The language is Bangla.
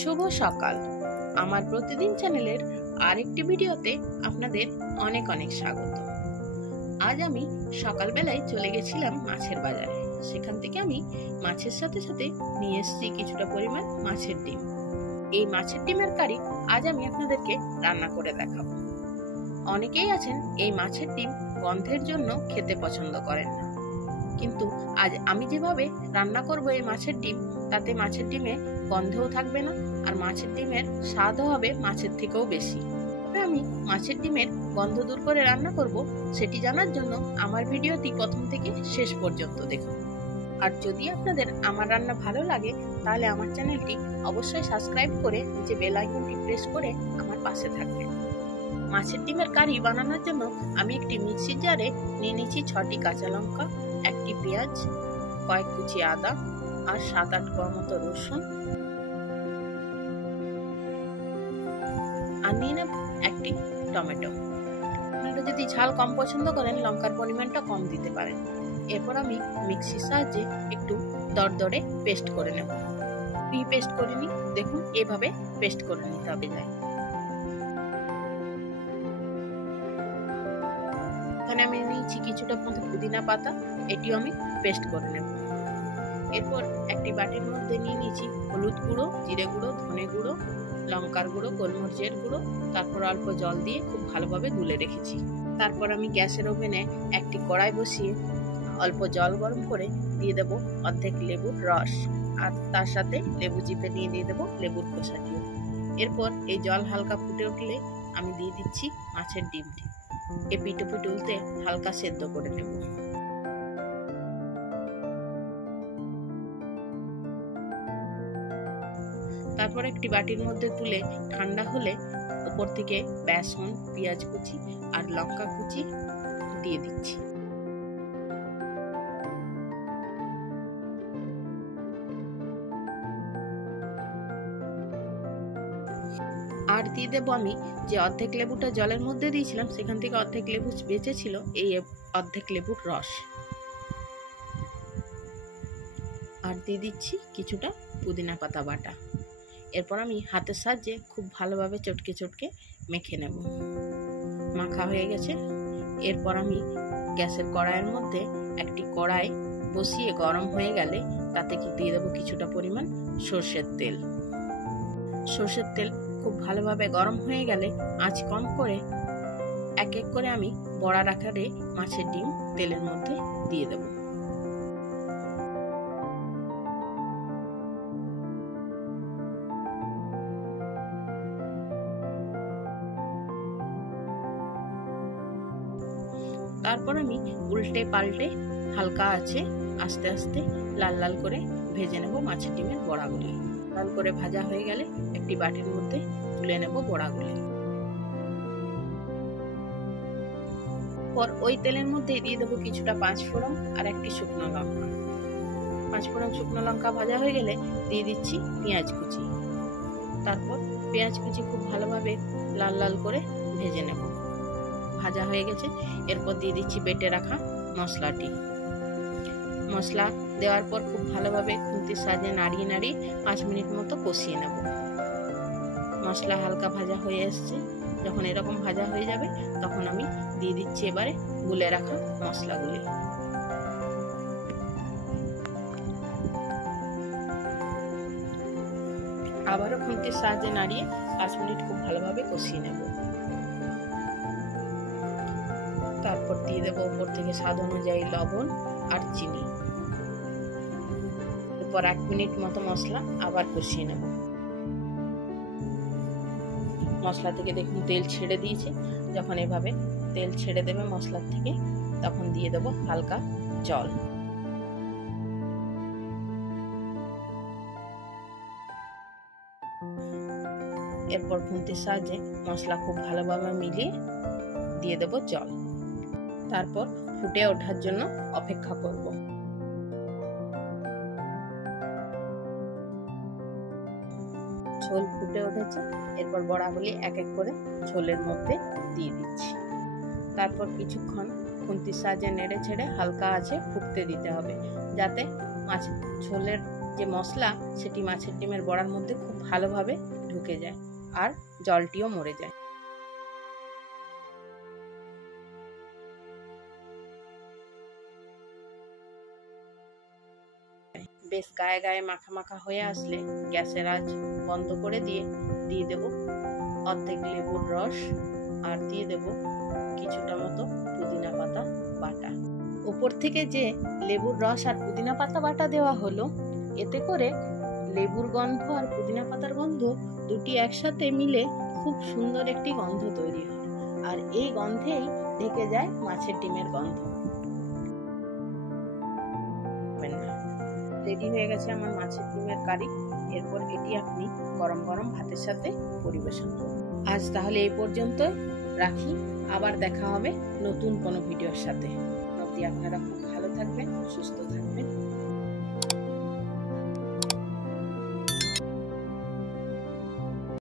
শুভ সকাল। আমার প্রতিদিন চ্যানেলের আরেকটি ভিডিওতে আপনাদের অনেক অনেক স্বাগত। আজ আমি সকালবেলায় চলে গেছিলাম মাছের বাজারে। সেখান থেকে আমি মাছের সাথে সাথে নিয়ে এসেছি কিছুটা পরিমাণ মাছের ডিম। এই মাছের ডিমের কারি আজ আমি আপনাদেরকে রান্না করে দেখাবো। অনেকেই আছেন এই মাছের ডিম গন্ধের জন্য খেতে পছন্দ করেন না, কিন্তু আজ আমি যেভাবে রান্না করব এই মাছের ডিম, তাতে মাছের ডিমে গন্ধও থাকবে না আর মাছের ডিমের স্বাদও হবে মাছের থেকেও বেশি। তবে আমি মাছের ডিমের গন্ধ দূর করে রান্না করব, সেটি জানার জন্য আমার ভিডিওটি প্রথম থেকে শেষ পর্যন্ত দেখুন। আর যদি আপনাদের আমার রান্না ভালো লাগে তাহলে আমার চ্যানেলটি অবশ্যই সাবস্ক্রাইব করে নিচে বেল আইকনটি প্রেস করে আমার পাশে থাকবেন। মাছের ডিমের কারি বানানোর জন্য আমি একটি মিক্সির জারে নিয়ে নিয়েছি 6টি কাঁচা লঙ্কা, একটি পেঁয়াজ, কয়েক কুচি আদা আর 7-8 কোয়া মতো রসুন, আর নিয়ে নেব একটি টমেটো। আপনারা যদি ঝাল কম পছন্দ করেন লঙ্কার পরিমাণটা কম দিতে পারেন। এরপর আমি মিক্সির সাহায্যে একটু দরদরে পেস্ট করে নেব। পেস্ট করে নিই, দেখুন এভাবে পেস্ট করে নিতে হবে। এখানে আমি নিয়েছি কিছুটা মতো পুদিনা পাতা, এটিও আমি পেস্ট করে নেব। এরপর একটি বাটির মধ্যে নিয়ে নিয়েছি হলুদ গুঁড়ো, জিরে গুঁড়ো, ধনে গুঁড়ো, লঙ্কার গুঁড়ো, গোলমরিচের গুঁড়ো, তারপর অল্প জল দিয়ে খুব ভালোভাবে গুলে রেখেছি। তারপর আমি গ্যাসের ওভেনে একটি কড়াই বসিয়ে অল্প জল গরম করে দিয়ে দেব অর্ধেক লেবুর রস, আর তার সাথে লেবু চিপে দিয়ে দেবো লেবুর খোসাটিও। এরপর এই জল হালকা ফুটে উঠলে আমি দিয়ে দিচ্ছি মাছের ডিমটি। এপিট ওপিট উল্টে হালকা সেদ্ধ করে নেব। তারপর একটি বাটির মধ্যে তুলে ঠান্ডা হলে উপর থেকে বেসন, পেঁয়াজ কুচি আর লঙ্কা কুচি দিয়ে দিচ্ছি। আর দিয়ে দেবো আমি যে অর্ধেক লেবুটা জলের মধ্যে দিয়েছিলাম, সেখান থেকে অর্ধেক লেবু বেঁচে ছিল, এই অর্ধেক লেবুর রস। আর দিয়ে দিচ্ছি কিছুটা পুদিনা পাতা বাটা। এরপর আমি হাতের সাহায্যে খুব ভালোভাবে চটকে চটকে মেখে নেব। মাখা হয়ে গেছে। এরপর আমি গ্যাসের কড়াইয়ের মধ্যে একটি কড়াই বসিয়ে গরম হয়ে গেলে তাতে দিয়ে দেবো কিছুটা পরিমাণ সর্ষের তেল। সর্ষের তেল খুব ভালোভাবে গরম হয়ে গেলে আঁচ কম করে এক এক করে আমি বড়ার আকারে মাছের ডিম তেলের মধ্যে দিয়ে দেব। তারপর আমি উল্টে পাল্টে হালকা আছে আস্তে আস্তে লাল লাল করে ভেজে নেব মাছের ডিমের বড়াগুলি। লাল করে ভাজা হয়ে গেলে একটি বাটির মধ্যে তুলে নেব বড়াগুলি। পর ওই তেলের মধ্যে দিয়ে দেবো কিছুটা 5 ফোড়ন আর একটি শুকনো লঙ্কা। 5 ফোড়ন শুকনো লঙ্কা ভাজা হয়ে গেলে দিয়ে দিচ্ছি পেঁয়াজ কুচি। তারপর পেঁয়াজ কুচি খুব ভালোভাবে লাল লাল করে ভেজে নেব। ভাজা হয়ে গেছে। এরপর দিয়ে দিচ্ছি বেটে রাখা মশলাটি। মশলা দেওয়ার পর খুব ভালোভাবে খুন্তির সাহায্যে নাড়িয়ে নাড়িয়ে 5 মিনিট মতো কষিয়ে নেব। মশলা হালকা ভাজা হয়ে এসছে। যখন এরকম ভাজা হয়ে যাবে তখন আমি দিয়ে দিচ্ছি এবারে গুলে রাখা মশলাগুলি। আবারও খুন্তির সাহায্যে নাড়িয়ে 5 মিনিট খুব ভালোভাবে কষিয়ে নেব। তারপর দিয়ে দেবো উপর থেকে স্বাদ অনুযায়ী লবণ আর চিনি। এরপর 1 মিনিট মতো মশলা আবার কষিয়ে নেব। মশলা থেকে দেখুন তেল ছেড়ে দিয়েছে। যখন এভাবে তেল ছেড়ে দেবে মশলার থেকে, তখন দিয়ে দেবো হালকা জল। এরপর খুন্তির সাহায্যে মশলা খুব ভালোভাবে মিলিয়ে দিয়ে দেবো জল। তারপর ফুটে ওঠার জন্য অপেক্ষা করব। ঝোল ফুটে উঠেছে। এরপর বড়াগুলি এক এক করে ঝোলের মধ্যে দিয়ে দিচ্ছি। তারপর কিছুক্ষণ খুন্তির সাহায্যে নেড়ে ছেড়ে হালকা আঁচে ফুটতে দিতে হবে, যাতে মাছের ঝোলের যে মশলা সেটি মাছের ডিমের বড়ার মধ্যে খুব ভালোভাবে ঢুকে যায় আর জলটিও মরে যায়। বেশ গায়ে গায়ে মাখা মাখা হয়ে আসলে গ্যাসের আঁচ বন্ধ করে দিয়ে দেব অর্ধেক লেবুর রস আর দিয়ে দেব কিছুটা মতো পুদিনা পাতা বাটা। উপর থেকে যে লেবুর রস আর পুদিনা পাতা বাটা দেওয়া হলো, এতে করে লেবুর গন্ধ আর পুদিনা পাতার গন্ধ দুটি একসাথে মিলে খুব সুন্দর একটি গন্ধ তৈরি হয়, আর এই গন্ধেই ঢেকে যায় মাছের ডিমের গন্ধ। রেডি হয়ে গেছে আমার মাছের ডিমের কারি। এরপর এটি আপনি গরম গরম ভাতের সাথে পরিবেশন করুন। আজ তাহলে এই পর্যন্ত রাখি, আবার দেখা হবে নতুন কোনো ভিডিওর সাথে। আপনারা খুব ভালো থাকবেন, সুস্থ থাকবেন।